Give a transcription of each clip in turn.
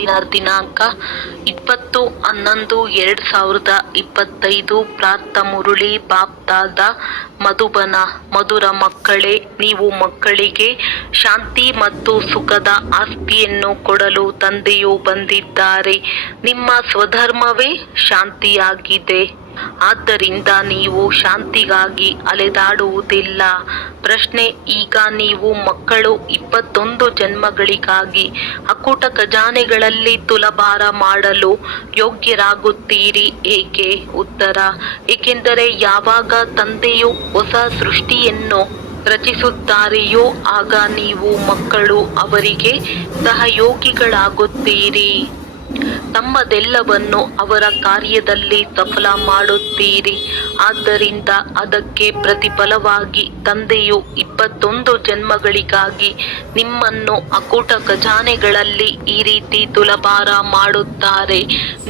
ಇವತ್ತಿನ ದಿನಾಂಕ 20/11/2025. ಪ್ರಾರ್ಥ ಮುರಳಿ ಬಾಪ್ದಾದ ಮಧುಬನ. ಮಧುರ ಮಕ್ಕಳೇ, ನೀವು ಮಕ್ಕಳಿಗೆ ಶಾಂತಿ ಮತ್ತು ಸುಖದ ಆಸ್ತಿಯನ್ನು ಕೊಡಲು ತಂದೆಯು ಬಂದಿದ್ದಾರೆ. ನಿಮ್ಮ ಸ್ವಧರ್ಮವೇ ಶಾಂತಿಯಾಗಿದೆ. ಆದ್ದರಿಂದ ನೀವು ಶಾಂತಿಗಾಗಿ ಅಲೆದಾಡುವುದಿಲ್ಲ. ಪ್ರಶ್ನೆ: ಈಗ ನೀವು ಮಕ್ಕಳು 21 ಜನ್ಮಗಳಿಗಾಗಿ ಅಕೂಟ ಖಜಾನೆಗಳಲ್ಲಿ ತುಲಾಭಾರ ಮಾಡಲು ಯೋಗ್ಯರಾಗುತ್ತೀರಿ. ಏಕೆ? ಉತ್ತರ: ಏಕೆಂದರೆ ಯಾವಾಗ ತಂದೆಯು ಹೊಸ ಸೃಷ್ಟಿಯನ್ನು ರಚಿಸುತ್ತಾರೆಯೋ ಆಗ ನೀವು ಮಕ್ಕಳು ಅವರಿಗೆ ಸಹಯೋಗಿಗಳಾಗುತ್ತೀರಿ. ತಮ್ಮದೆಲ್ಲವನ್ನು ಅವರ ಕಾರ್ಯದಲ್ಲಿ ಸಫಲ ಮಾಡುತ್ತೀರಿ. ಆದ್ದರಿಂದ ಅದಕ್ಕೆ ಪ್ರತಿಫಲವಾಗಿ ತಂದೆಯು 21 ಜನ್ಮಗಳಿಗಾಗಿ ನಿಮ್ಮನ್ನು ಅಕೂಟ ಖಜಾನೆಗಳಲ್ಲಿ ಈ ರೀತಿ ತುಲಾಭಾರ ಮಾಡುತ್ತಾರೆ.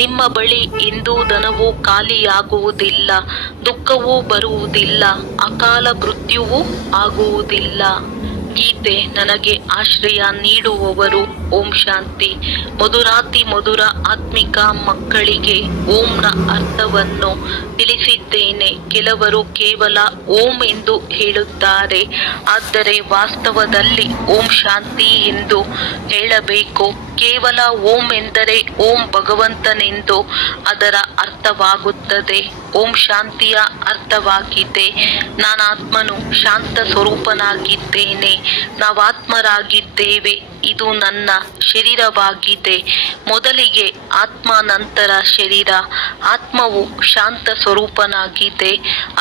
ನಿಮ್ಮ ಬಳಿ ಎಂದೂ ಧನವು ಖಾಲಿಯಾಗುವುದಿಲ್ಲ, ದುಃಖವೂ ಬರುವುದಿಲ್ಲ, ಅಕಾಲ ಮೃತ್ಯುವೂ ಆಗುವುದಿಲ್ಲ. ಗೀತೆ. ನನಗೆ ಆಶ್ರಯ ನೀಡುವವರು. ಓಂ ಶಾಂತಿ. ಮಧುರಾತಿ ಮಧುರ ಆತ್ಮಿಕ ಮಕ್ಕಳಿಗೆ ಓಂನ ಅರ್ಥವನ್ನು ತಿಳಿಸಿದ್ದೇನೆ. ಕೆಲವರು ಕೇವಲ ಓಂ ಎಂದು ಹೇಳುತ್ತಾರೆ, ಆದರೆ ವಾಸ್ತವದಲ್ಲಿ ಓಂ ಶಾಂತಿ ಎಂದು ಹೇಳಬೇಕು. ಕೇವಲ ಓಂ ಎಂದರೆ ಓಂ ಭಗವಂತನೆಂದು ಅದರ ಅರ್ಥವಾಗುತ್ತದೆ. ಓಂ ಶಾಂತಿಯ ಅರ್ಥವಾಗಿದೆ. ನಾನಾತ್ಮನು ಶಾಂತ ಸ್ವರೂಪನಾಗಿದ್ದೇನೆ. ನಾವಾತ್ಮರಾಗಿದ್ದೇವೆ. ಇದು ನನ್ನ ಶರೀರವಾಗಿದೆ. ಮೊದಲಿಗೆ ಆತ್ಮ, ನಂತರ ಶರೀರ. ಆತ್ಮವು ಶಾಂತ ಸ್ವರೂಪನಾಗಿದೆ.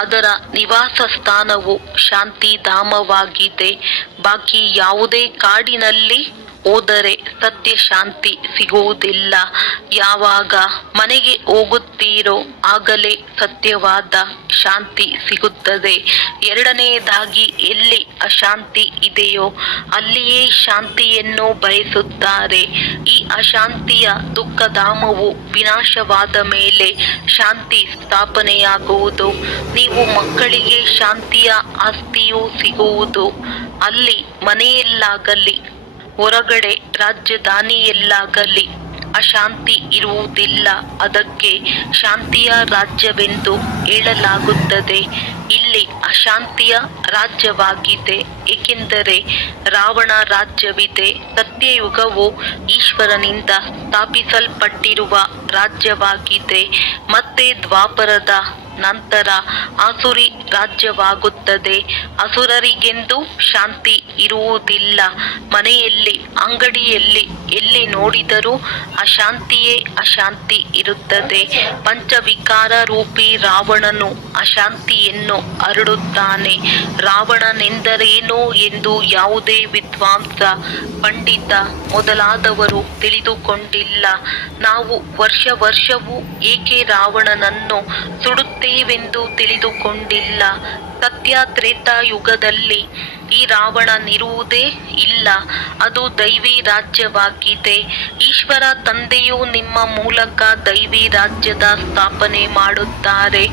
ಅದರ ನಿವಾಸ ಸ್ಥಾನವು ಶಾಂತಿಧಾಮವಾಗಿದೆ. ಬಾಕಿ ಯಾವುದೇ ಕಾಡಿನಲ್ಲಿ ಹೋದರೆ ಸತ್ಯ ಶಾಂತಿ ಸಿಗುವುದಿಲ್ಲ. ಯಾವಾಗ ಮನೆಗೆ ಹೋಗುತ್ತೀರೋ ಆಗಲೇ ಸತ್ಯವಾದ ಶಾಂತಿ ಸಿಗುತ್ತದೆ. ಎರಡನೆಯದಾಗಿ, ಎಲ್ಲಿ ಅಶಾಂತಿ ಇದೆಯೋ ಅಲ್ಲಿಯೇ ಶಾಂತಿಯನ್ನು ಬಯಸುತ್ತಾರೆ. ಈ ಅಶಾಂತಿಯ ದುಃಖಧಾಮವು ವಿನಾಶವಾದ ಮೇಲೆ ಶಾಂತಿ ಸ್ಥಾಪನೆಯಾಗುವುದು. ನೀವು ಮಕ್ಕಳಿಗೆ ಶಾಂತಿಯ ಆಸ್ತಿಯು ಸಿಗುವುದು. ಅಲ್ಲಿ ಮನೆಯಲ್ಲಾಗಲಿ ಹೊರಗಡೆ ರಾಜಧಾನಿಯಲ್ಲಾಗಲಿ ಅಶಾಂತಿ ಇರುವುದಿಲ್ಲ. ಅದಕ್ಕೆ ಶಾಂತಿಯ ರಾಜ್ಯವೆಂದು ಹೇಳಲಾಗುತ್ತದೆ. ಇಲ್ಲಿ ಅಶಾಂತಿಯ ರಾಜ್ಯವಾಗಿದೆ, ಏಕೆಂದರೆ ರಾವಣ ರಾಜ್ಯವಿದೆ. ಸತ್ಯಯುಗವು ಈಶ್ವರನಿಂದ ಸ್ಥಾಪಿಸಲ್ಪಟ್ಟಿರುವ ರಾಜ್ಯವಾಗಿದೆ. ಮತ್ತೆ ದ್ವಾಪರದ ನಂತರ ಆಸುರಿ ರಾಜ್ಯವಾಗುತ್ತದೆ. ಅಸುರರಿಗೆಂದು ಶಾಂತಿ ಇರುವುದಿಲ್ಲ. ಮನೆಯಲ್ಲಿ, ಅಂಗಡಿಯಲ್ಲಿ, ಎಲ್ಲಿ ನೋಡಿದರೂ ಅಶಾಂತಿಯೇ ಅಶಾಂತಿ ಇರುತ್ತದೆ. ಪಂಚವಿಕಾರ ರೂಪಿ ರಾವಣನು ಅಶಾಂತಿಯನ್ನು ಹರಡುತ್ತಾನೆ. ರಾವಣನೆಂದರೇನು ಎಂದು ಯಾವುದೇ ವಿದ್ವಾಂಸ, ಪಂಡಿತ ಮೊದಲಾದವರು ತಿಳಿದುಕೊಂಡಿಲ್ಲ. ನಾವು ವರ್ಷವೂ ಏಕೆ ರಾವಣನನ್ನು ಸುಡುತ್ತೇವೆಂದು ತಿಳಿದುಕೊಂಡಿಲ್ಲ. ಸತ್ಯ ತ್ರೇತಾಯುಗದಲ್ಲಿ ಈ ರಾವಣನಿರುವುದೇ ಇಲ್ಲ. ಅದು ದೈವಿ ರಾಜ್ಯವಾಗಿದೆ. ಈಶ್ವರ ತಂದೆಯು ನಿಮ್ಮ ಮೂಲಕ ದೈವಿ ರಾಜ್ಯದ ಸ್ಥಾಪನೆ ಮಾಡುತ್ತಾರೆ.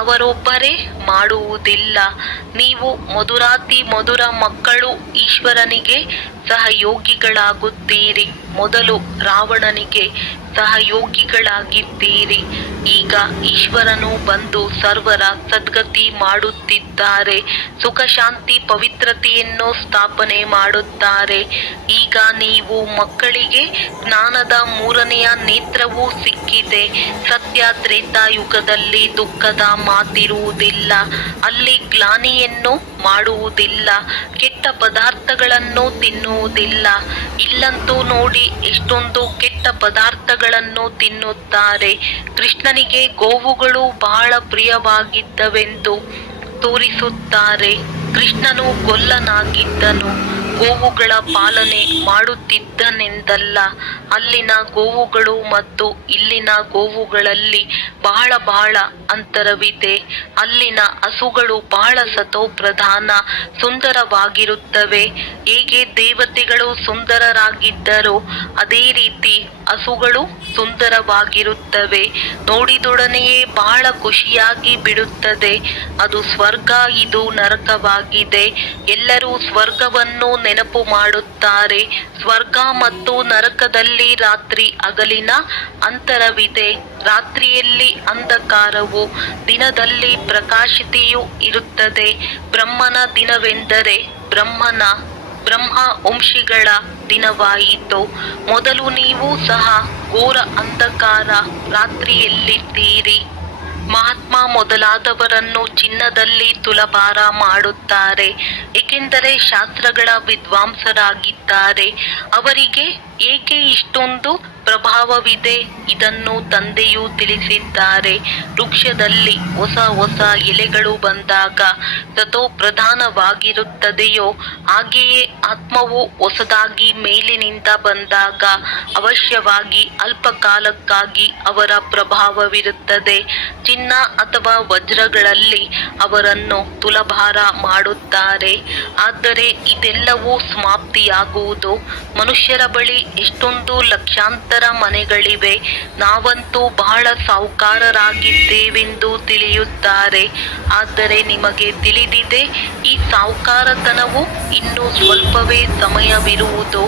ಅವರೊಬ್ಬರೇ ಮಾಡುವುದಿಲ್ಲ. ನೀವು ಮಧುರಾತಿ ಮಧುರ ಮಕ್ಕಳು ಈಶ್ವರನಿಗೆ ಸಹಯೋಗಿಗಳಾಗುತ್ತೀರಿ. ಮೊದಲು ರಾವಣನಿಗೆ ಸಹಯೋಗಿಗಳಾಗಿದ್ದೀರಿ. ಈಗ ಈಶ್ವರನು ಬಂದು ಸರ್ವರ ಸದ್ಗತಿ ಮಾಡುತ್ತಿದ್ದಾರೆ. ಸುಖ, ಶಾಂತಿ, ಪವಿತ್ರತೆಯನ್ನು ಸ್ಥಾಪನೆ ಮಾಡುತ್ತಾರೆ. ಈಗ ನೀವು ಮಕ್ಕಳಿಗೆ ಜ್ಞಾನದ 3ನೆಯ ನೇತ್ರವೂ ಸಿಕ್ಕಿದೆ. ಸತ್ಯ ತ್ರೇತಾಯುಗದಲ್ಲಿ ದುಃಖದ ಮಾತಿರುವುದಿಲ್ಲ. ಅಲ್ಲಿ ಗ್ಲಾನಿಯನ್ನು ಮಾಡುವುದಿಲ್ಲ. ಕೆಟ್ಟ ಪದಾರ್ಥಗಳನ್ನು ತಿನ್ನುವುದಿಲ್ಲ. ಇಲ್ಲಂತೂ ನೋಡಿ, ಎಷ್ಟೊಂದು ಕೆಟ್ಟ ಪದಾರ್ಥಗಳನ್ನು ತಿನ್ನುತ್ತಾರೆ. ಕೃಷ್ಣನಿಗೆ ಗೋವುಗಳು ಬಹಳ ಪ್ರಿಯವಾಗಿದ್ದವೆಂದು ತೋರಿಸುತ್ತಾರೆ. ಕೃಷ್ಣನು ಗೊಲ್ಲನಾಗಿದ್ದನು, ಗೋವುಗಳ ಪಾಲನೆ ಮಾಡುತ್ತಿದ್ದನೆಂದಲ್ಲ. ಅಲ್ಲಿನ ಗೋವುಗಳು ಮತ್ತು ಇಲ್ಲಿನ ಗೋವುಗಳಲ್ಲಿ ಬಹಳ ಅಂತರವಿದೆ. ಅಲ್ಲಿನ ಹಸುಗಳು ಬಹಳ ಸತೋಪ್ರಧಾನ, ಸುಂದರವಾಗಿರುತ್ತವೆ. ಹೇಗೆ ದೇವತೆಗಳು ಸುಂದರರಾಗಿದ್ದರೋ ಅದೇ ರೀತಿ ಹಸುಗಳು ಸುಂದರವಾಗಿರುತ್ತವೆ. ನೋಡಿದೊಡನೆಯೇ ಬಹಳ ಖುಷಿಯಾಗಿ ಬಿಡುತ್ತದೆ. ಅದು ಸ್ವರ್ಗ, ಇದು ನರಕವಾಗಿದೆ. ಎಲ್ಲರೂ ಸ್ವರ್ಗವನ್ನು ನೆನಪು ಮಾಡುತ್ತಾರೆ. ಸ್ವರ್ಗ ಮತ್ತು ನರಕದಲ್ಲಿ ರಾತ್ರಿ ಹಗಲಿನ ಅಂತರವಿದೆ. ರಾತ್ರಿಯಲ್ಲಿ ಅಂಧಕಾರವು, ದಿನದಲ್ಲಿ ಪ್ರಕಾಶತೆಯೂ ಇರುತ್ತದೆ. ಬ್ರಹ್ಮನ ದಿನವೆಂದರೆ ಬ್ರಹ್ಮ ವಂಶಿಗಳ ದಿನವಾಯಿತು. ಮೊದಲು ನೀವು ಸಹ ಘೋರ ಅಂಧಕಾರ ರಾತ್ರಿಯಲ್ಲಿದ್ದೀರಿ. ಮಹಾತ್ಮ ಮೊದಲಾದವರನ್ನು ಚಿನ್ನದಲ್ಲಿ ತುಲಾಭಾರ ಮಾಡುತ್ತಾರೆ, ಏಕೆಂದರೆ ಶಾಸ್ತ್ರಗಳ ವಿದ್ವಾಂಸರಾಗಿದ್ದಾರೆ. ಅವರಿಗೆ ಏಕೆ ಇಷ್ಟೊಂದು ಪ್ರಭಾವವಿದೆ? ಇದನ್ನು ತಂದೆಯು ತಿಳಿಸಿದ್ದಾರೆ. ವೃಕ್ಷದಲ್ಲಿ ಹೊಸ ಹೊಸ ಎಲೆಗಳು ಬಂದಾಗ ಸತೋ ಪ್ರಧಾನವಾಗಿರುತ್ತದೆಯೋ ಹಾಗೆಯೇ ಆತ್ಮವು ಹೊಸದಾಗಿ ಮೇಲಿನಿಂದ ಬಂದಾಗ ಅವಶ್ಯವಾಗಿ ಅಲ್ಪಕಾಲಕ್ಕಾಗಿ ಅವರ ಪ್ರಭಾವವಿರುತ್ತದೆ. ಚಿನ್ನ ಅಥವಾ ವಜ್ರಗಳಲ್ಲಿ ಅವರನ್ನು ತುಲಾಭಾರ ಮಾಡುತ್ತಾರೆ. ಆದರೆ ಇದೆಲ್ಲವೂ ಸಮಾಪ್ತಿಯಾಗುವುದು. ಮನುಷ್ಯರ ಬಳಿ ಎಷ್ಟೊಂದು ಲಕ್ಷಾಂತರ ಮನೆಗಳಿವೆ, ನಾವಂತೂ ಬಹಳ ಸಾಹುಕಾರರಾಗಿದ್ದೇವೆಂದು ತಿಳಿಯುತ್ತಾರೆ. ಆದರೆ ನಿಮಗೆ ತಿಳಿದಿದೆ, ಈ ಸಾಹುಕಾರತನವು ಇನ್ನೂ ಸ್ವಲ್ಪವೇ ಸಮಯವಿರುವುದು.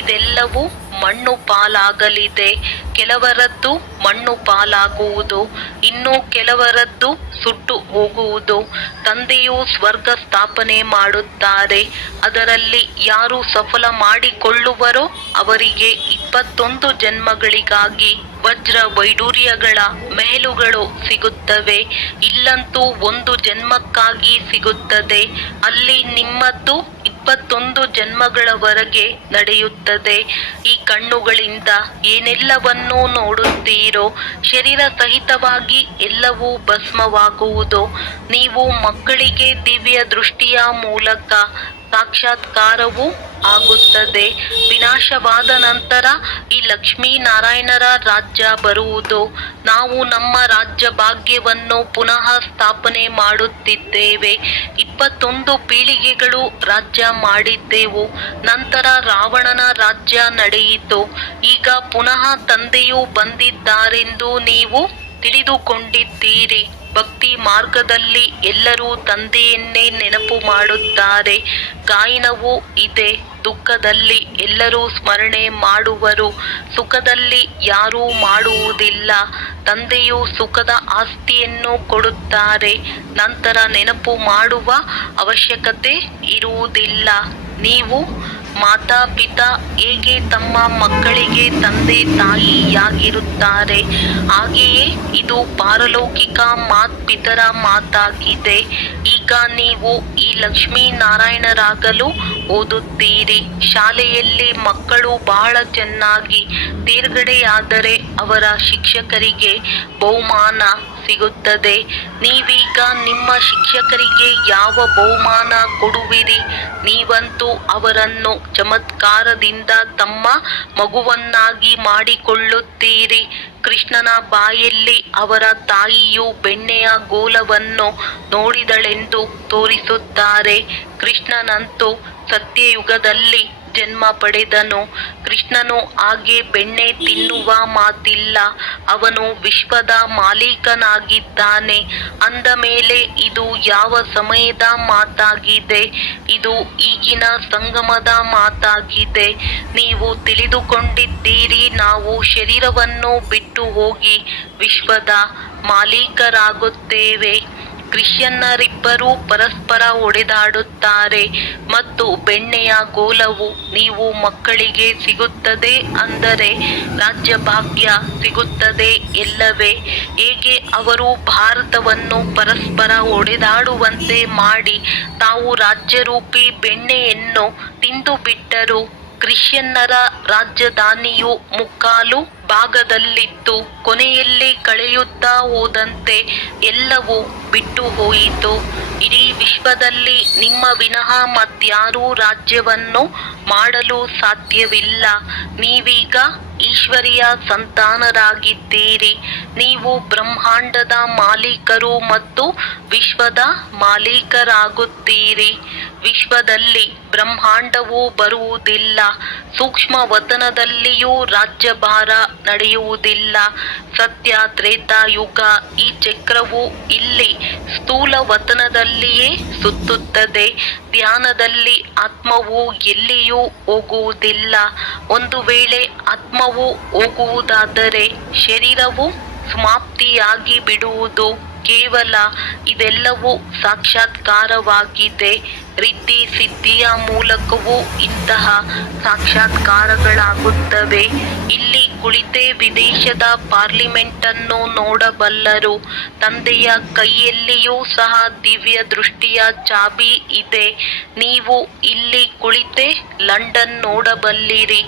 ಇದೆಲ್ಲವೂ ಮಣ್ಣು ಪಾಲಾಗಲಿದೆ. ಕೆಲವರದ್ದು ಮಣ್ಣು ಪಾಲಾಗುವುದು, ಇನ್ನು ಕೆಲವರದ್ದು ಸುಟ್ಟು ಹೋಗುವುದು. ತಂದೆಯು ಸ್ವರ್ಗ ಸ್ಥಾಪನೆ ಮಾಡುತ್ತಾರೆ. ಅದರಲ್ಲಿ ಯಾರು ಸಫಲ ಮಾಡಿಕೊಳ್ಳುವರೋ ಅವರಿಗೆ 21 ಜನ್ಮಗಳಿಗಾಗಿ ವಜ್ರ ವೈಡೂರ್ಯಗಳ ಮೆಹಲುಗಳು ಸಿಗುತ್ತವೆ. ಇಲ್ಲಂತೂ 1 ಜನ್ಮಕ್ಕಾಗಿ ಸಿಗುತ್ತದೆ. ಅಲ್ಲಿ ನಿಮ್ಮದ್ದು 21 ಜನ್ಮಗಳವರೆಗೆ ನಡೆಯುತ್ತದೆ. ಈ ಕಣ್ಣುಗಳಿಂದ ಏನೆಲ್ಲವನ್ನೂ ನೋಡುತ್ತೀರೋ ಶರೀರ ಸಹಿತವಾಗಿ ಎಲ್ಲವೂ ಭಸ್ಮವಾಗುವುದು. ನೀವು ಮಕ್ಕಳಿಗೆ ದಿವ್ಯ ದೃಷ್ಟಿಯ ಮೂಲಕ ಸಾಕ್ಷಾತ್ಕಾರವೂ ಆಗುತ್ತದೆ. ವಿನಾಶವಾದ ನಂತರ ಈ ಲಕ್ಷ್ಮೀನಾರಾಯಣರ ರಾಜ್ಯ ಬರುವುದು. ನಾವು ನಮ್ಮ ರಾಜ್ಯ ಭಾಗ್ಯವನ್ನು ಪುನಃ ಸ್ಥಾಪನೆ ಮಾಡುತ್ತಿದ್ದೇವೆ. 21 ಪೀಳಿಗೆಗಳು ರಾಜ್ಯ ಮಾಡಿದ್ದೆವು. ನಂತರ ರಾವಣನ ರಾಜ್ಯ ನಡೆಯಿತು. ಈಗ ಪುನಃ ತಂದೆಯು ಬಂದಿದ್ದಾರೆಂದು ನೀವು ತಿಳಿದುಕೊಂಡಿದ್ದೀರಿ. ಭಕ್ತಿ ಮಾರ್ಗದಲ್ಲಿ ಎಲ್ಲರೂ ತಂದೆಯನ್ನೇ ನೆನಪು ಮಾಡುತ್ತಾರೆ. ಗಾಯನವೂ ಇದೆ. ದುಃಖದಲ್ಲಿ ಎಲ್ಲರೂ ಸ್ಮರಣೆ ಮಾಡುವರು, ಸುಖದಲ್ಲಿ ಯಾರೂ ಮಾಡುವುದಿಲ್ಲ. ತಂದೆಯು ಸುಖದ ಆಸ್ತಿಯನ್ನು ಕೊಡುತ್ತಾರೆ. ನಂತರ ನೆನಪು ಮಾಡುವ ಅವಶ್ಯಕತೆ ಇರುವುದಿಲ್ಲ. ನೀವು ಮಾತಾಪಿತಾ ಹೇಗೆ ತಮ್ಮ ಮಕ್ಕಳಿಗೆ ತಂದೆ ತಾಯಿಯಾಗಿರುತ್ತಾರೆ, ಹಾಗೆಯೇ ಇದು ಪಾರಲೌಕಿಕ ಪಿತರ ಮಾತಾಗಿದೆ. ಈಗ ನೀವು ಈ ಲಕ್ಷ್ಮೀನಾರಾಯಣರಾಗಲು ಓದುತ್ತೀರಿ. ಶಾಲೆಯಲ್ಲಿ ಮಕ್ಕಳು ಬಹಳ ಚೆನ್ನಾಗಿ ತೇರ್ಗಡೆಯಾದರೆ ಅವರ ಶಿಕ್ಷಕರಿಗೆ ಬಹುಮಾನ ಸಿಗುತ್ತದೆ. ನೀವೀಗ ನಿಮ್ಮ ಶಿಕ್ಷಕರಿಗೆ ಯಾವ ಬಹುಮಾನ ಕೊಡುವಿರಿ? ನೀವಂತೂ ಅವರನ್ನು ಚಮತ್ಕಾರದಿಂದ ತಮ್ಮ ಮಗುವನ್ನಾಗಿ ಮಾಡಿಕೊಳ್ಳುತ್ತೀರಿ. ಕೃಷ್ಣನ ಬಾಯಲ್ಲಿ ಅವರ ತಾಯಿಯು ಬೆಣ್ಣೆಯ ಗೋಲವನ್ನು ನೋಡಿದಳೆಂದು ತೋರಿಸುತ್ತಾರೆ. ಕೃಷ್ಣನಂತೂ ಸತ್ಯಯುಗದಲ್ಲಿ ಜನ್ಮ ಪಡೆದನು. ಕೃಷ್ಣನು ಹಾಗೆ ಬೆಣ್ಣೆ ತಿನ್ನುವ ಮಾತಿಲ್ಲ. ಅವನು ವಿಶ್ವದ ಮಾಲೀಕನಾಗಿದ್ದಾನೆ. ಅಂದ ಮೇಲೆ ಇದು ಯಾವ ಸಮಯದ ಮಾತಾಗಿದೆ? ಇದು ಈಗಿನ ಸಂಗಮದ ಮಾತಾಗಿದೆ. ನೀವು ತಿಳಿದುಕೊಂಡಿದ್ದೀರಿ, ನಾವು ಶರೀರವನ್ನು ಬಿಟ್ಟು ಹೋಗಿ ವಿಶ್ವದ ಮಾಲೀಕರಾಗುತ್ತೇವೆ. ಕ್ರಿಶ್ಚಿಯನ್ನರಿಬ್ಬರು ಪರಸ್ಪರ ಹೊಡೆದಾಡುತ್ತಾರೆ ಮತ್ತು ಬೆಣ್ಣೆಯ ಗೋಲವು ನೀವು ಮಕ್ಕಳಿಗೆ ಸಿಗುತ್ತದೆ ಅಂದರೆ ರಾಜ್ಯಭಾಗ್ಯ ಸಿಗುತ್ತದೆ ಎಲ್ಲವೇ? ಹೇಗೆ ಅವರು ಭಾರತವನ್ನು ಪರಸ್ಪರ ಹೊಡೆದಾಡುವಂತೆ ಮಾಡಿ ತಾವು ರಾಜ್ಯರೂಪಿ ಬೆಣ್ಣೆಯನ್ನು ತಿಂದು ಬಿಟ್ಟರು. ಕ್ರಿಶ್ಚಿಯನ್ನರ ರಾಜಧಾನಿಯು ಮುಕ್ಕಾಲು ಭಾಗದಲ್ಲಿತ್ತು. ಕೊನೆಯಲ್ಲಿ ಕಳೆಯುತ್ತಾ ಹೋದಂತೆ ಎಲ್ಲವೂ ಬಿಟ್ಟು ಹೋಯಿತು. ಇಡೀ ವಿಶ್ವದಲ್ಲಿ ನಿಮ್ಮ ವಿನಃ ಮತ್ಯಾರೂ ರಾಜ್ಯವನ್ನು ಮಾಡಲು ಸಾಧ್ಯವಿಲ್ಲ. ನೀವೀಗ ಈಶ್ವರಿಯ ಸಂತಾನರಾಗಿದ್ದೀರಿ. ನೀವು ಬ್ರಹ್ಮಾಂಡದ ಮಾಲೀಕರು ಮತ್ತು ವಿಶ್ವದ ಮಾಲೀಕರಾಗುತ್ತೀರಿ. ವಿಶ್ವದಲ್ಲಿ ಬ್ರಹ್ಮಾಂಡವೂ ಬರುವುದಿಲ್ಲ. ಸೂಕ್ಷ್ಮ ವತನದಲ್ಲಿಯೂ ರಾಜ್ಯಭಾರ ನಡೆಯುವುದಿಲ್ಲ. ಸತ್ಯ ತ್ರೇತಾಯುಗ ಈ ಚಕ್ರವು ಇಲ್ಲಿ ಸ್ಥೂಲ ವತನದಲ್ಲಿಯೇ ಸುತ್ತುತ್ತದೆ. ಧ್ಯಾನದಲ್ಲಿ ಆತ್ಮವು ಎಲ್ಲಿಯೂ ಹೋಗುವುದಿಲ್ಲ. ಒಂದು ವೇಳೆ ಆತ್ಮವು ಹೋಗುವುದಾದರೆ ಶರೀರವು ಸಮಾಪ್ತಿಯಾಗಿ ಬಿಡುವುದು. ಕೇವಲ ಇದೆಲ್ಲವೂ ಸಾಕ್ಷಾತ್ಕಾರವಾಗಿದೆ. ರಿದ್ಧಿ ಸಿದ್ಧಿಯ ಮೂಲಕವೂ ಇಂತಹ ಸಾಕ್ಷಾತ್ಕಾರಗಳಾಗುತ್ತವೆ. ಇಲ್ಲಿ ಕುಳಿತೇ ವಿದೇಶದ ಪಾರ್ಲಿಮೆಂಟನ್ನು ನೋಡಬಲ್ಲರು. ತಂದೆಯ ಕೈಯಲ್ಲಿಯೂ ಸಹ ದಿವ್ಯ ದೃಷ್ಟಿಯ ಚಾಬಿ ಇದೆ. ನೀವು ಇಲ್ಲಿ ಕುಳಿತೇ ಲಂಡನ್ ನೋಡಬಲ್ಲಿರಿ.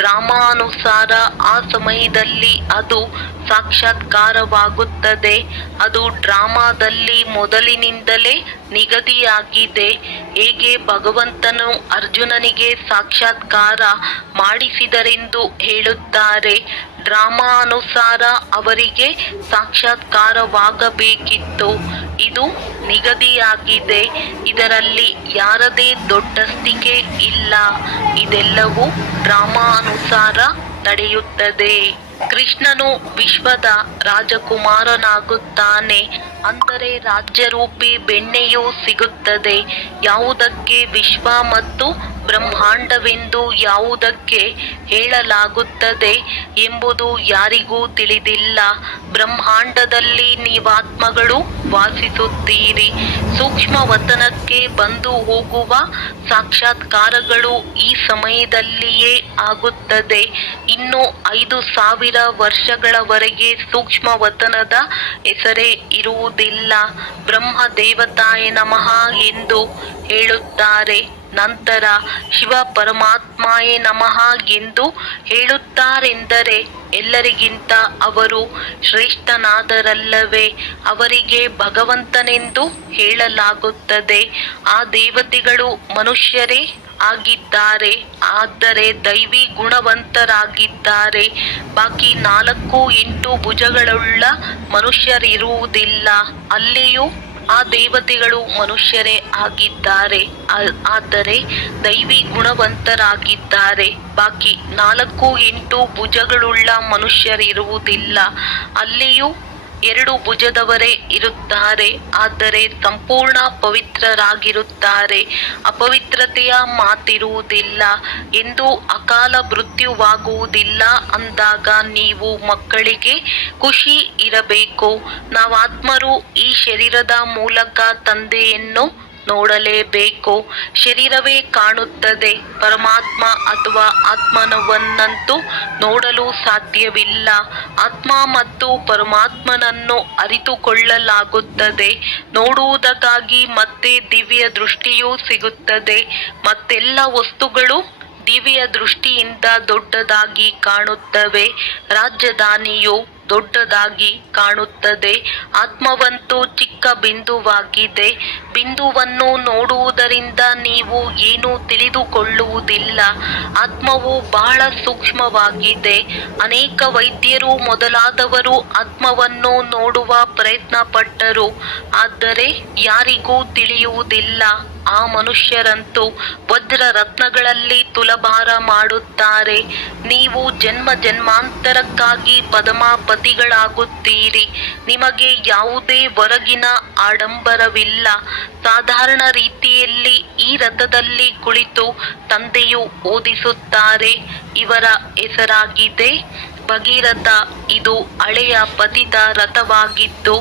ಡ್ರಾಮಾನುಸಾರ ಆ ಸಮಯದಲ್ಲಿ ಅದು ಸಾಕ್ಷಾತ್ಕಾರವಾಗುತ್ತದೆ. ಅದು ಡ್ರಾಮಾದಲ್ಲಿ ಮೊದಲಿನಿಂದಲೇ ನಿಗದಿಯಾಗಿದೆ. ಹೇಗೆ ಭಗವಂತನು ಅರ್ಜುನನಿಗೆ ಸಾಕ್ಷಾತ್ಕಾರ ಮಾಡಿಸಿದರೆಂದು ಹೇಳುತ್ತಾರೆ. ಡ್ರಾಮಾನುಸಾರ ಅವರಿಗೆ ಸಾಕ್ಷಾತ್ಕಾರವಾಗಬೇಕಿತ್ತು. ಇದು ನಿಗದಿಯಾಗಿದೆ. ಇದರಲ್ಲಿ ಯಾರದೇ ದೊಡ್ಡಸ್ತಿಕೆ ಇಲ್ಲ. ಇದೆಲ್ಲವೂ ಡ್ರಾಮಾನುಸಾರ ನಡೆಯುತ್ತದೆ. ಕೃಷ್ಣನು ವಿಶ್ವದ ರಾಜಕುಮಾರನಾಗುತ್ತಾನೆ. ಅಂದರೆ ರಾಜ್ಯರೂಪಿ ಬೆಣ್ಣೆಯೂ ಸಿಗುತ್ತದೆ. ಯಾವುದಕ್ಕೆ ವಿಶ್ವ ಮತ್ತು ಬ್ರಹ್ಮಾಂಡವೆಂದು ಯಾವುದಕ್ಕೆ ಹೇಳಲಾಗುತ್ತದೆ ಎಂಬುದು ಯಾರಿಗೂ ತಿಳಿದಿಲ್ಲ. ಬ್ರಹ್ಮಾಂಡದಲ್ಲಿ ನೀವಾತ್ಮಗಳು ವಾಸಿಸುತ್ತೀರಿ. ಸೂಕ್ಷ್ಮ ವತನಕ್ಕೆ ಬಂದು ಹೋಗುವ ಸಾಕ್ಷಾತ್ಕಾರಗಳು ಈ ಸಮಯದಲ್ಲಿಯೇ ಆಗುತ್ತದೆ. ಇನ್ನು 5000 ವರ್ಷಗಳವರೆಗೆ ಸೂಕ್ಷ್ಮ ವತನದ ಹೆಸರೇ ಇರುವುದಿಲ್ಲ. ಬ್ರಹ್ಮ ದೇವತಾಯ ನಮಃ ಎಂದು ಹೇಳುತ್ತಾರೆ. ನಂತರ ಶಿವ ಪರಮಾತ್ಮಾಯ ನಮಃ ಎಂದು ಹೇಳುತ್ತಾರೆಂದರೆ ಎಲ್ಲರಿಗಿಂತ ಅವರು ಶ್ರೇಷ್ಠನಾದರಲ್ಲವೇ. ಅವರಿಗೆ ಭಗವಂತನೆಂದು ಹೇಳಲಾಗುತ್ತದೆ. ಆ ದೇವತೆಗಳು ಮನುಷ್ಯರೇ ಆಗಿದ್ದಾರೆ, ಆದರೆ ದೈವಿ ಗುಣವಂತರಾಗಿದ್ದಾರೆ. ಬಾಕಿ 4-8 ಭುಜಗಳುಳ್ಳ ಮನುಷ್ಯರಿರುವುದಿಲ್ಲ. ಅಲ್ಲಿಯೂ ಆ ದೇವತೆಗಳು ಮನುಷ್ಯರೇ ಆಗಿದ್ದಾರೆ, ಆದರೆ ದೈವಿ ಗುಣವಂತರಾಗಿದ್ದಾರೆ. ಬಾಕಿ 4-8 ಭುಜಗಳುಳ್ಳ ಮನುಷ್ಯರಿರುವುದಿಲ್ಲ. ಅಲ್ಲಿಯೂ 2 ಭುಜದವರೇ ಇರುತ್ತಾರೆ, ಆದರೆ ಸಂಪೂರ್ಣ ಪವಿತ್ರರಾಗಿರುತ್ತಾರೆ. ಅಪವಿತ್ರತೆಯ ಮಾತಿರುವುದಿಲ್ಲ. ಎಂದು ಅಕಾಲ ಮೃತ್ಯುವಾಗುವುದಿಲ್ಲ ಅಂದಾಗ ನೀವು ಮಕ್ಕಳಿಗೆ ಖುಷಿ ಇರಬೇಕು. ನಾವಾತ್ಮರು ಈ ಶರೀರದ ಮೂಲಕ ತಂದೆಯನ್ನು ನೋಡಲೇಬೇಕು. ಶರೀರವೇ ಕಾಣುತ್ತದೆ. ಪರಮಾತ್ಮ ಅಥವಾ ಆತ್ಮನವನ್ನಂತೂ ನೋಡಲು ಸಾಧ್ಯವಿಲ್ಲ. ಆತ್ಮ ಮತ್ತು ಪರಮಾತ್ಮನನ್ನು ಅರಿತುಕೊಳ್ಳಲಾಗುತ್ತದೆ. ನೋಡುವುದಕ್ಕಾಗಿ ಮತ್ತೆ ದಿವ್ಯ ದೃಷ್ಟಿಯೂ ಸಿಗುತ್ತದೆ. ಮತ್ತೆಲ್ಲ ವಸ್ತುಗಳು ದಿವ್ಯ ದೃಷ್ಟಿಯಿಂದ ದೊಡ್ಡದಾಗಿ ಕಾಣುತ್ತವೆ. ರಾಜಧಾನಿಯು ದೊಡ್ಡದಾಗಿ ಕಾಣುತ್ತದೆ. ಆತ್ಮವಂತೂ ಚಿಕ್ಕ ಬಿಂದುವಾಗಿದೆ. ಬಿಂದುವನ್ನು ನೋಡುವುದರಿಂದ ನೀವು ಏನೂ ತಿಳಿದುಕೊಳ್ಳುವುದಿಲ್ಲ. ಆತ್ಮವು ಬಹಳ ಸೂಕ್ಷ್ಮವಾಗಿದೆ. ಅನೇಕ ವೈದ್ಯರು ಮೊದಲಾದವರು ಆತ್ಮವನ್ನು ನೋಡುವ ಪ್ರಯತ್ನ ಪಟ್ಟರು, ಆದರೆ ಯಾರಿಗೂ ತಿಳಿಯುವುದಿಲ್ಲ. ಆ ಮನುಷ್ಯರಂತೂ ವಜ್ರ ರತ್ನಗಳಲ್ಲಿ ತುಲಭಾರ ಮಾಡುತ್ತಾರೆ. ನೀವು ಜನ್ಮ ಜನ್ಮಾಂತರಕ್ಕಾಗಿ ಪದಮಾಪತಿಗಳಾಗುತ್ತೀರಿ. ನಿಮಗೆ ಯಾವುದೇ ಹೊರಗಿನ ಆಡಂಬರವಿಲ್ಲ. ಸಾಧಾರಣ ರೀತಿಯಲ್ಲಿ ಈ ರಥದಲ್ಲಿ ಕುಳಿತು ತಂದೆಯು ಓದಿಸುತ್ತಾರೆ. ಇವರ ಹೆಸರಾಗಿದೆ ಭಗೀರಥ. ಇದು ಹಳೆಯ ಪತಿತ ರಥವಾಗಿದ್ದು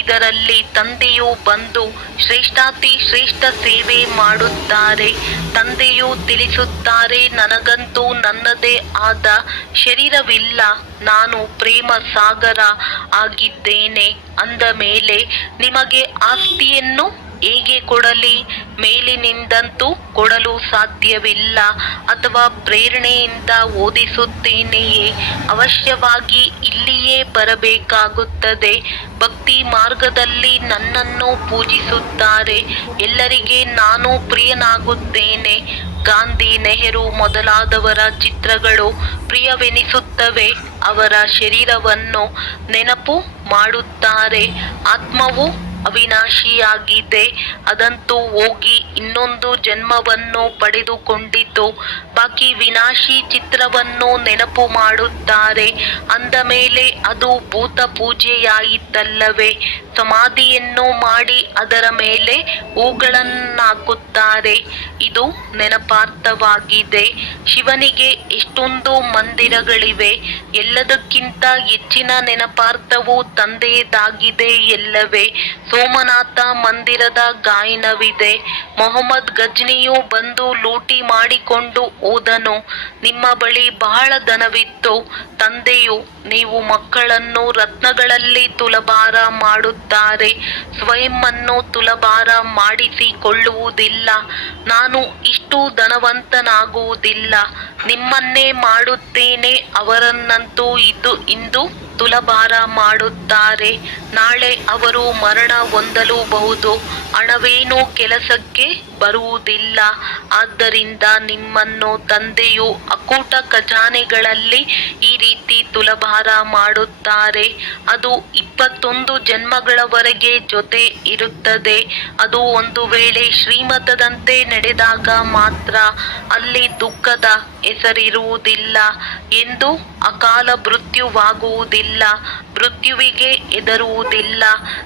ಇದರಲ್ಲಿ ತಂದೆಯು ಬಂದು ಶ್ರೇಷ್ಠಾತಿ ಶ್ರೇಷ್ಠ ಸೇವೆ ಮಾಡುತ್ತಾರೆ. ತಂದೆಯು ತಿಳಿಸುತ್ತಾರೆ, ನನಗಂತೂ ನನ್ನದೇ ಆದ ಶರೀರವಿಲ್ಲ. ನಾನು ಪ್ರೇಮ ಸಾಗರ ಆಗಿದ್ದೇನೆ. ಅಂದ ಮೇಲೆ ನಿಮಗೆ ಆಸ್ತಿಯನ್ನು ಹೇಗೆ ಕೊಡಲಿ? ಮೇಲಿನಿಂದಂತೂ ಕೊಡಲು ಸಾಧ್ಯವಿಲ್ಲ. ಅಥವಾ ಪ್ರೇರಣೆಯಿಂದ ಓದಿಸುತ್ತೇನೆಯೇ? ಅವಶ್ಯವಾಗಿ ಇಲ್ಲಿಯೇ ಬರಬೇಕಾಗುತ್ತದೆ. ಭಕ್ತಿ ಮಾರ್ಗದಲ್ಲಿ ನನ್ನನ್ನು ಪೂಜಿಸುತ್ತಾರೆ. ಎಲ್ಲರಿಗೆ ನಾನು ಪ್ರಿಯನಾಗುತ್ತೇನೆ. ಗಾಂಧಿ, ನೆಹರು ಮೊದಲಾದವರ ಚಿತ್ರಗಳು ಪ್ರಿಯವೆನಿಸುತ್ತವೆ. ಅವರ ಶರೀರವನ್ನು ನೆನಪು ಮಾಡುತ್ತಾರೆ. ಆತ್ಮವು ಅವಿನಾಶಿಯಾಗಿದೆ. ಅದಂತೂ ಹೋಗಿ ಇನ್ನೊಂದು ಜನ್ಮವನ್ನು ಪಡೆದುಕೊಂಡಿತು. ಬಾಕಿ ವಿನಾಶಿ ಚಿತ್ರವನ್ನು ನೆನಪು ಮಾಡುತ್ತಾರೆ. ಅಂದ ಮೇಲೆ ಅದು ಭೂತ ಪೂಜೆಯಾಯಿತಲ್ಲವೇ? ಸಮಾಧಿಯನ್ನು ಮಾಡಿ ಅದರ ಮೇಲೆ ಹೂಗಳನ್ನಾಕುತ್ತಾರೆ. ಇದು ನೆನಪಾರ್ಥವಾಗಿದೆ. ಶಿವನಿಗೆ ಎಷ್ಟೊಂದು ಮಂದಿರಗಳಿವೆ. ಎಲ್ಲದಕ್ಕಿಂತ ಹೆಚ್ಚಿನ ನೆನಪಾರ್ಥವು ತಂದೆಯದಾಗಿದೆ ಎಲ್ಲವೇ? ಸೋಮನಾಥ ಮಂದಿರದ ಗಾಯನವಿದೆ. ಮೊಹಮ್ಮದ್ ಗಜ್ನಿಯು ಬಂದು ಲೂಟಿ ಮಾಡಿಕೊಂಡು ಹೋದನು. ನಿಮ್ಮ ಬಳಿ ಬಹಳ ಧನವಿತ್ತು. ತಂದೆಯು ನೀವು ಮಕ್ಕಳನ್ನು ರತ್ನಗಳಲ್ಲಿ ತುಲಭಾರ ಮಾಡುತ್ತಾರೆ, ಸ್ವಯಂವನ್ನು ತುಲಭಾರ ಮಾಡಿಸಿಕೊಳ್ಳುವುದಿಲ್ಲ. ನಾನು ಇಷ್ಟು ಧನವಂತನಾಗುವುದಿಲ್ಲ, ನಿಮ್ಮನ್ನೇ ಮಾಡುತ್ತೇನೆ. ಅವರನ್ನಂತೂ ಇಂದು ತುಲಭಾರ ಮಾಡುತ್ತಾರೆ, ನಾಳೆ ಅವರು ಮರಣ ಹೊಂದಲೂಬಹುದು. ಹಣವೇನೂ ಕೆಲಸಕ್ಕೆ ಬರುವುದಿಲ್ಲ. ಆದ್ದರಿಂದ ನಿಮ್ಮನ್ನು ತಂದೆಯು ಅಕೂಟ ಖಜಾನೆಗಳಲ್ಲಿ ಈ ರೀತಿ ತುಲಭಾರ ಮಾಡುತ್ತಾರೆ. ಅದು 21 ಜನ್ಮಗಳವರೆಗೆ ಜೊತೆ ಇರುತ್ತದೆ. ಅದು ಒಂದು ವೇಳೆ ಶ್ರೀಮತದಂತೆ ನಡೆದಾಗ ಮಾತ್ರ. ಅಲ್ಲಿ ದುಃಖದ ಹೆಸರಿರುವುದಿಲ್ಲ ಎಂದು ಅಕಾಲ ಮೃತ್ಯುವಾಗುವುದಿಲ್ಲ. ಮೃತ್ಯುವಿಗೆ ಹೆದರುವುದಿಲ್ಲ.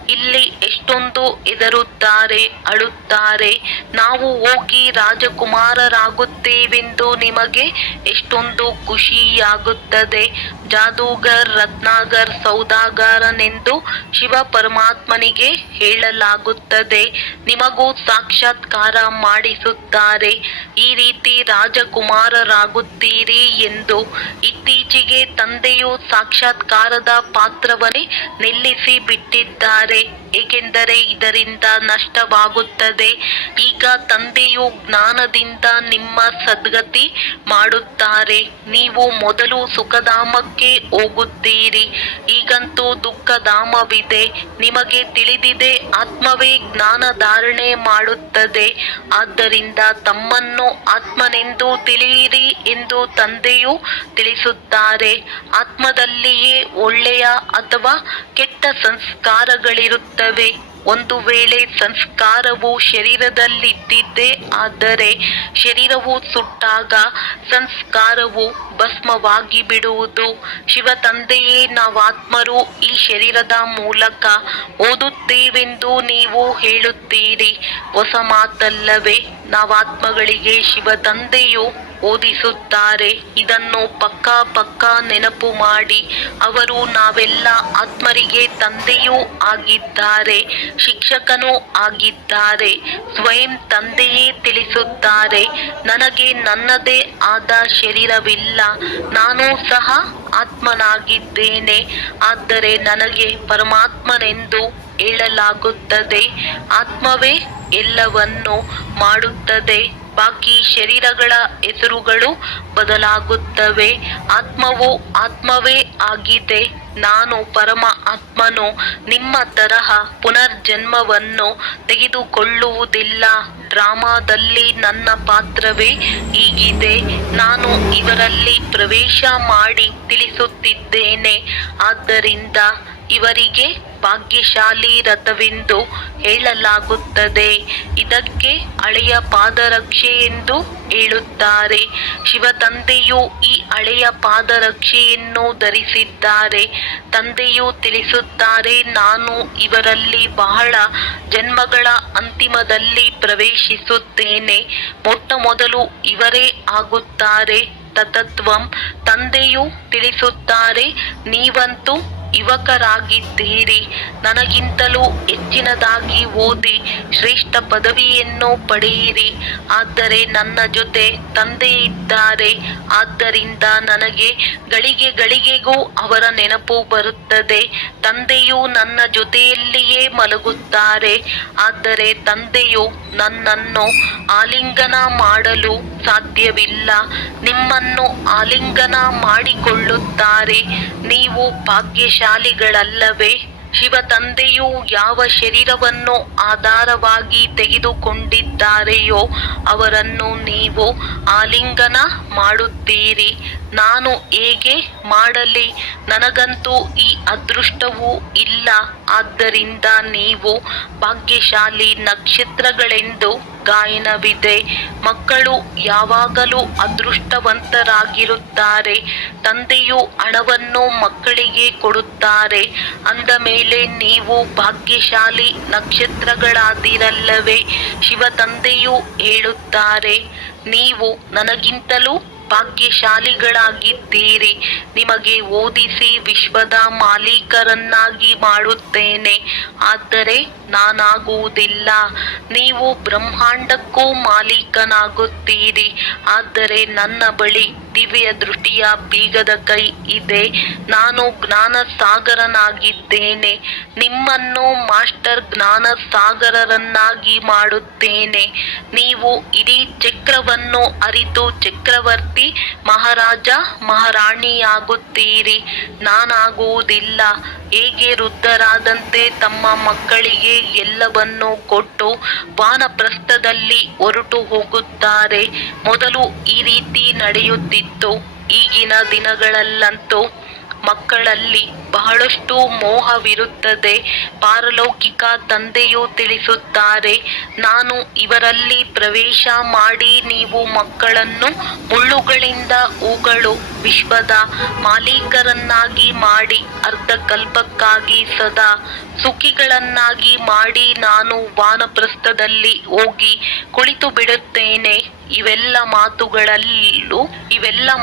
ಇಲ್ಲಿ ಎಷ್ಟೊಂದು ಹೆದರುತ್ತಾರೆ, ಅಳುತ್ತಾರೆ. ನಾವು ಹೋಗಿ ರಾಜಕುಮಾರರಾಗುತ್ತೇವೆಂದು ನಿಮಗೆ ಎಷ್ಟೊಂದು ಖುಷಿಯಾಗುತ್ತದೆ. ಜಾದೂಗರ್, ರತ್ನಾಗರ್, ಸೌದಾಗರನೆಂದು ಶಿವ ಪರಮಾತ್ಮನಿಗೆ ಹೇಳಲಾಗುತ್ತದೆ. ನಿಮಗೂ ಸಾಕ್ಷಾತ್ಕಾರ ಮಾಡಿಸುತ್ತಾರೆ. ಈ ರೀತಿ ರಾಜಕುಮಾರರಾಗುತ್ತೀರಿ ಎಂದು. ಇತ್ತೀಚೆಗೆ ತಂದೆಯು ಸಾಕ್ಷಾತ್ಕಾರದ ಪಾತ್ರವನ್ನೇ ನಿಲ್ಲಿಸಿ ಬಿಟ್ಟಿದ್ದಾರೆ, ಏಕೆಂದರೆ ಇದರಿಂದ ನಷ್ಟವಾಗುತ್ತದೆ. ಈಗ ತಂದೆಯು ಜ್ಞಾನದಿಂದ ನಿಮ್ಮ ಸದ್ಗತಿ ಮಾಡುತ್ತಾರೆ. ನೀವು ಮೊದಲು ಸುಖಧಾಮಕ್ಕೆ ಹೋಗುತ್ತೀರಿ. ಈಗಂತೂ ದುಃಖಧಾಮವಿದೆ. ನಿಮಗೆ ತಿಳಿದಿದೆ, ಆತ್ಮವೇ ಜ್ಞಾನ ಧಾರಣೆ ಮಾಡುತ್ತದೆ. ಆದ್ದರಿಂದ ತಮ್ಮನ್ನು ಆತ್ಮನೆಂದು ತಿಳಿಯಿರಿ ಎಂದು ತಂದೆಯು ತಿಳಿಸುತ್ತಾರೆ. ಆತ್ಮದಲ್ಲಿಯೇ ಒಳ್ಳೆಯ ಅಥವಾ ಕೆಟ್ಟ ಸಂಸ್ಕಾರಗಳಿರುತ್ತವೆ. ಒಂದು ವೇಳೆ ಸಂಸ್ಕಾರವು ಶರೀರದಲ್ಲಿದ್ದಿದ್ದೇ ಆದರೆ ಶರೀರವು ಸುಟ್ಟಾಗ ಸಂಸ್ಕಾರವು ಭಸ್ಮವಾಗಿ ಬಿಡುವುದು. ಶಿವ ತಂದೆಯೇ ನಾವಾತ್ಮರು ಈ ಶರೀರದ ಮೂಲಕ ಓದುತ್ತೇವೆಂದು ನೀವು ಹೇಳುತ್ತೀರಿ. ಹೊಸ ಮಾತಲ್ಲವೇ? ನಾವಾತ್ಮಗಳಿಗೆ ಶಿವ ತಂದೆಯು ಓದಿಸುತ್ತಾರೆ. ಇದನ್ನು ಪಕ್ಕಾ ನೆನಪು ಮಾಡಿ. ಅವರು ನಾವೆಲ್ಲ ಆತ್ಮರಿಗೆ ತಂದೆಯೂ ಆಗಿದ್ದಾರೆ, ಶಿಕ್ಷಕನೂ ಆಗಿದ್ದಾರೆ. ಸ್ವಯಂ ತಂದೆಯೇ ತಿಳಿಸುತ್ತಾರೆ, ನನಗೆ ನನ್ನದೇ ಆದ ಶರೀರವಿಲ್ಲ, ನಾನೂ ಸಹ ಆತ್ಮನಾಗಿದ್ದೇನೆ. ಆದರೆ ನನಗೆ ಪರಮಾತ್ಮನೆಂದು ಹೇಳಲಾಗುತ್ತದೆ. ಆತ್ಮವೇ ಎಲ್ಲವನ್ನು ಮಾಡುತ್ತದೆ. ಬಾಕಿ ಶರೀರಗಳ ಹೆಸರುಗಳು ಬದಲಾಗುತ್ತವೆ. ಆತ್ಮವು ಆತ್ಮವೇ ಆಗಿದೆ. ನಾನು ಪರಮ ಆತ್ಮನು ನಿಮ್ಮ ತರಹ ಪುನರ್ಜನ್ಮವನ್ನು ತೆಗೆದುಕೊಳ್ಳುವುದಿಲ್ಲ. ಡ್ರಾಮಾದಲ್ಲಿ ನನ್ನ ಪಾತ್ರವೇ ಹೀಗಿದೆ. ನಾನು ಇವರಲ್ಲಿ ಪ್ರವೇಶ ಮಾಡಿ ತಿಳಿಸುತ್ತಿದ್ದೇನೆ. ಆದ್ದರಿಂದ ಇವರಿಗೆ ಭಾಗ್ಯಶಾಲಿ ರಥವೆಂದು ಹೇಳಲಾಗುತ್ತದೆ. ಇದಕ್ಕೆ ಹಳೆಯ ಪಾದರಕ್ಷೆ ಎಂದು ಹೇಳುತ್ತಾರೆ. ಶಿವ ತಂದೆಯು ಈ ಹಳೆಯ ಪಾದರಕ್ಷೆಯನ್ನು ಧರಿಸಿದ್ದಾರೆ. ತಂದೆಯು ತಿಳಿಸುತ್ತಾರೆ, ನಾನು ಇವರಲ್ಲಿ ಬಹಳ ಜನ್ಮಗಳ ಅಂತಿಮದಲ್ಲಿ ಪ್ರವೇಶಿಸುತ್ತೇನೆ. ಮೊದಲು ಇವರೇ ಆಗುತ್ತಾರೆ. ತತತ್ವಂ. ತಂದೆಯು ತಿಳಿಸುತ್ತಾರೆ, ನೀವಂತೂ ಯುವಕರಾಗಿದ್ದೀರಿ. ನನಗಿಂತಲೂ ಹೆಚ್ಚಿನದಾಗಿ ಓದಿ ಶ್ರೇಷ್ಠ ಪದವಿಯನ್ನು ಪಡೆಯಿರಿ. ಆದರೆ ನನ್ನ ಜೊತೆ ತಂದೆ ಇದ್ದಾರೆ. ಆದ್ದರಿಂದ ನನಗೆ ಗಳಿಗೆಗೂ ಅವರ ನೆನಪು ಬರುತ್ತದೆ. ತಂದೆಯು ನನ್ನ ಜೊತೆಯಲ್ಲಿಯೇ ಮಲಗುತ್ತಾರೆ. ಆದರೆ ತಂದೆಯು ನನ್ನನ್ನು ಆಲಿಂಗನ ಮಾಡಲು ಸಾಧ್ಯವಿಲ್ಲ. ನಿಮ್ಮನ್ನು ಆಲಿಂಗನ ಮಾಡಿಕೊಳ್ಳುತ್ತಾರೆ. ನೀವು ಭಾಗ್ಯಶಾಲಿಗಳಲ್ಲವೇ? ಶಿವ ತಂದೆಯು ಯಾವ ಶರೀರವನ್ನು ಆಧಾರವಾಗಿ ತೆಗೆದುಕೊಂಡಿದ್ದಾರೆಯೋ ಅವರನ್ನು ನೀವು ಆಲಿಂಗನ ಮಾಡುತ್ತೀರಿ. ನಾನು ಹೇಗೆ ಮಾಡಲಿ? ನನಗಂತೂ ಈ ಅದೃಷ್ಟವೂ ಇಲ್ಲ. ಆದ್ದರಿಂದ ನೀವು ಭಾಗ್ಯಶಾಲಿ ನಕ್ಷತ್ರಗಳೆಂದು ಗಾಯನವಿದೆ. ಮಕ್ಕಳು ಯಾವಾಗಲೂ ಅದೃಷ್ಟವಂತರಾಗಿರುತ್ತಾರೆ. ತಂದೆಯು ಹಣವನ್ನು ಮಕ್ಕಳಿಗೆ ಕೊಡುತ್ತಾರೆ. ಅಂದ ಮೇಲೆ ನೀವು ಭಾಗ್ಯಶಾಲಿ ನಕ್ಷತ್ರಗಳಾದಿರಲ್ಲವೇ? ಶಿವ ತಂದೆಯು ಹೇಳುತ್ತಾರೆ, ನೀವು ನನಗಿಂತಲೂ ಭಾಗ್ಯಶಾಲಿಗಳಾಗಿದ್ದೀರಿ. ನಿಮಗೆ ಓದಿಸಿ ವಿಶ್ವದ ಮಾಲೀಕರನ್ನಾಗಿ ಮಾಡುತ್ತೇನೆ. ಆದರೆ ನಾನಾಗುವುದಿಲ್ಲ. ನೀವು ಬ್ರಹ್ಮಾಂಡಕ್ಕೂ ಮಾಲೀಕನಾಗುತ್ತೀರಿ. ಆದರೆ ನನ್ನ ಬಳಿ ದಿವ್ಯ ದೃಷ್ಟಿಯ ಬೀಗದ ಕೈ ಇದೆ. ನಾನು ಜ್ಞಾನ ಸಾಗರನಾಗಿದ್ದೇನೆ. ನಿಮ್ಮನ್ನು ಮಾಸ್ಟರ್ ಜ್ಞಾನ ಸಾಗರರನ್ನಾಗಿ ಮಾಡುತ್ತೇನೆ. ನೀವು ಇಡೀ ಚಕ್ರವನ್ನು ಅರಿತು ಚಕ್ರವರ್ತಿ ಮಹಾರಾಜ ಮಹಾರಾಣಿಯಾಗುತ್ತೀರಿ. ನಾನಾಗುವುದಿಲ್ಲ. ಹೇಗೆ ವೃದ್ಧರಾದಂತೆ ತಮ್ಮ ಮಕ್ಕಳಿಗೆ ಎಲ್ಲವನ್ನೂ ಕೊಟ್ಟು ವಾನಪ್ರಸ್ಥದಲ್ಲಿ ಹೊರಟು ಹೋಗುತ್ತಾರೆ. ಮೊದಲು ಈ ರೀತಿ ನಡೆಯುತ್ತಿತ್ತು. ಈಗಿನ ದಿನಗಳಲ್ಲಂತೂ ಮಕ್ಕಳಲ್ಲಿ ಬಹಳಷ್ಟು ಮೋಹವಿರುತ್ತದೆ. ಪಾರಲೌಕಿಕ ತಂದೆಯು ತಿಳಿಸುತ್ತಾರೆ, ನಾನು ಇವರಲ್ಲಿ ಪ್ರವೇಶ ಮಾಡಿ ನೀವು ಮಕ್ಕಳನ್ನು ಮುಳ್ಳುಗಳಿಂದ ಹೂಗಳು ವಿಶ್ವದ ಮಾಲೀಕರನ್ನಾಗಿ ಮಾಡಿ ಅರ್ಧಕಲ್ಪಕ್ಕಾಗಿ ಸದಾ ಸುಖಿಗಳನ್ನಾಗಿ ಮಾಡಿ ನಾನು ವಾನಪ್ರಸ್ಥದಲ್ಲಿ ಹೋಗಿ ಕುಳಿತು ಬಿಡುತ್ತೇನೆ. ಇವೆಲ್ಲ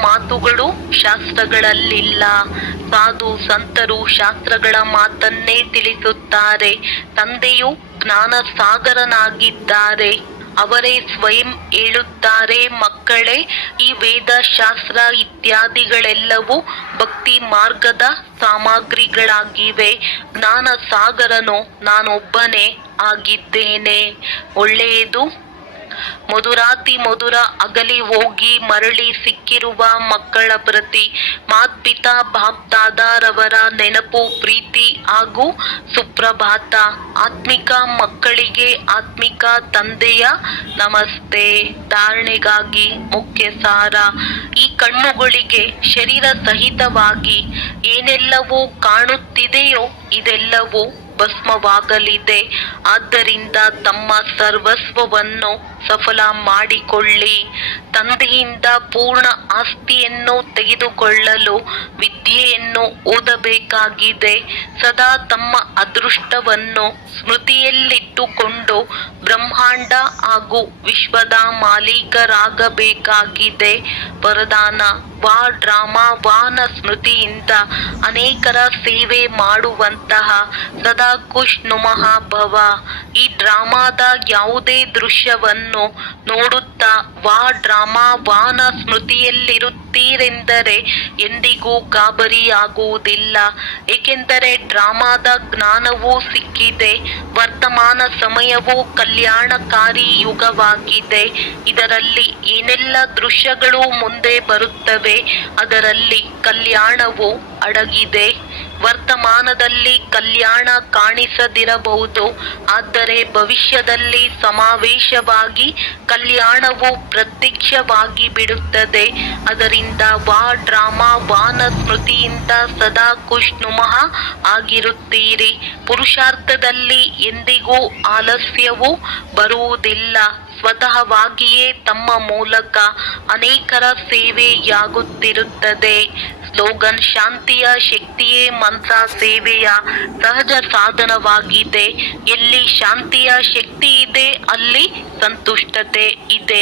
ಮಾತುಗಳು ಶಾಸ್ತ್ರಗಳಲ್ಲಿಲ್ಲ. ಸಾಧು ಸಂತರು ಶಾಸ್ತ್ರಗಳ ಮಾತನ್ನೇ ತಿಳಿಸುತ್ತಾರೆ. ತಂದೆಯು ಜ್ಞಾನ ಸಾಗರನಾಗಿದ್ದಾರೆ. ಅವರೇ ಸ್ವಯಂ ಹೇಳುತ್ತಾರೆ, ಮಕ್ಕಳೇ, ಈ ವೇದಶಾಸ್ತ್ರ ಇತ್ಯಾದಿಗಳೆಲ್ಲವೂ ಭಕ್ತಿ ಮಾರ್ಗದ ಸಾಮಗ್ರಿಗಳಾಗಿವೆ. ಜ್ಞಾನ ಸಾಗರನು ನಾನೊಬ್ಬನೇ ಆಗಿದ್ದೇನೆ. ಒಳ್ಳೆಯದು. ಮಧುರಾತಿ ಮಧುರ ಅಗಲಿ ಹೋಗಿ ಮರಳಿ ಸಿಕ್ಕಿರುವ ಮಕ್ಕಳ ಪ್ರತಿ ಮಾತ್ಪಿತಾ ಬಾಪ್ದಾದಾರವರ ನೆನಪು, ಪ್ರೀತಿ ಹಾಗೂ ಸುಪ್ರಭಾತ. ಆತ್ಮಿಕ ಮಕ್ಕಳಿಗೆ ಆತ್ಮಿಕ ತಂದೆಯ ನಮಸ್ತೆ. ಧಾರಣೆಗಾಗಿ ಮುಖ್ಯ ಸಾರ. ಈ ಕಣ್ಣುಗಳಿಗೆ ಶರೀರ ಸಹಿತವಾಗಿ ಏನೆಲ್ಲವೂ ಕಾಣುತ್ತಿದೆಯೋ ಇದೆಲ್ಲವೂ ಭಸ್ಮವಾಗಲಿದೆ. ಆದ್ದರಿಂದ ತಮ್ಮ ಸರ್ವಸ್ವವನ್ನು ಸಫಲ ಮಾಡಿಕೊಳ್ಳಿ. ತಂದೆಯಿಂದ ಪೂರ್ಣ ಆಸ್ತಿಯನ್ನು ತೆಗೆದುಕೊಳ್ಳಲು ವಿದ್ಯೆಯನ್ನು ಓದಬೇಕಾಗಿದೆ. ಸದಾ ತಮ್ಮ ಅದೃಷ್ಟವನ್ನು ಸ್ಮೃತಿಯಲ್ಲಿಟ್ಟುಕೊಂಡು ಬ್ರಹ್ಮಾಂಡ ಹಾಗೂ ವಿಶ್ವದ ಮಾಲೀಕರಾಗಬೇಕಾಗಿದೆ. ವರದಾನ: ವಾ ಡ್ರಾಮಾ ವಾನ ಸ್ಮೃತಿಯಿಂದ ಅನೇಕರ ಸೇವೆ ಮಾಡುವಂತಹ ಸದಾ ಖುಷ್ ನುಮಃ ಭವ. ಈ ಡ್ರಾಮಾದ ಯಾವುದೇ ದೃಶ್ಯವನ್ನು ನೋಡುತ್ತಾ ವಾ ಡ್ರಾಮಾ ವಾನ ಸ್ಮೃತಿಯಲ್ಲಿರುತ್ತೀರೆಂದರೆ ಎಂದಿಗೂ ಗಾಬರಿಯಾಗುವುದಿಲ್ಲ. ಏಕೆಂದರೆ ಡ್ರಾಮಾದ ಜ್ಞಾನವೂ ಸಿಕ್ಕಿದೆ. ವರ್ತಮಾನ ಸಮಯವು ಕಲ್ಯಾಣಕಾರಿ ಯುಗವಾಗಿದೆ. ಇದರಲ್ಲಿ ಏನೆಲ್ಲ ದೃಶ್ಯಗಳು ಮುಂದೆ ಬರುತ್ತವೆ ಅದರಲ್ಲಿ ಕಲ್ಯಾಣವು ಅಡಗಿದೆ. ವರ್ತಮಾನದಲ್ಲಿ ಕಲ್ಯಾಣ ಕಾಣಿಸದಿರಬಹುದು, ಆದರೆ ಭವಿಷ್ಯದಲ್ಲಿ ಸಮಾವೇಶವಾಗಿ ಕಲ್ಯಾಣವು ಪ್ರತ್ಯಕ್ಷವಾಗಿ ಬಿಡುತ್ತದೆ. ಅದರಿಂದ ವಾ ಡ್ರಾಮಾ ವಾನ ಸ್ಮೃತಿಯಿಂದ ಸದಾ ಖುಷ್ ನುಮಃ ಆಗಿರುತ್ತೀರಿ. ಪುರುಷಾರ್ಥದಲ್ಲಿ ಎಂದಿಗೂ ಆಲಸ್ಯವು ಬರುವುದಿಲ್ಲ. ಸ್ವತಃವಾಗಿಯೇ ತಮ್ಮ ಮೂಲಕ ಅನೇಕರ ಸೇವೆಯಾಗುತ್ತಿರುತ್ತದೆ. ಸ್ಲೋಗನ್: ಶಾಂತಿಯ ಶಕ್ತಿಯೇ ಮಂತ್ರ ಸೇವೆಯ ಸಹಜ ಸಾಧನವಾಗಿದೆ. ಎಲ್ಲಿ ಶಾಂತಿಯ ಶಕ್ತಿ ಇದೆ ಅಲ್ಲಿ ಸಂತುಷ್ಟತೆ ಇದೆ.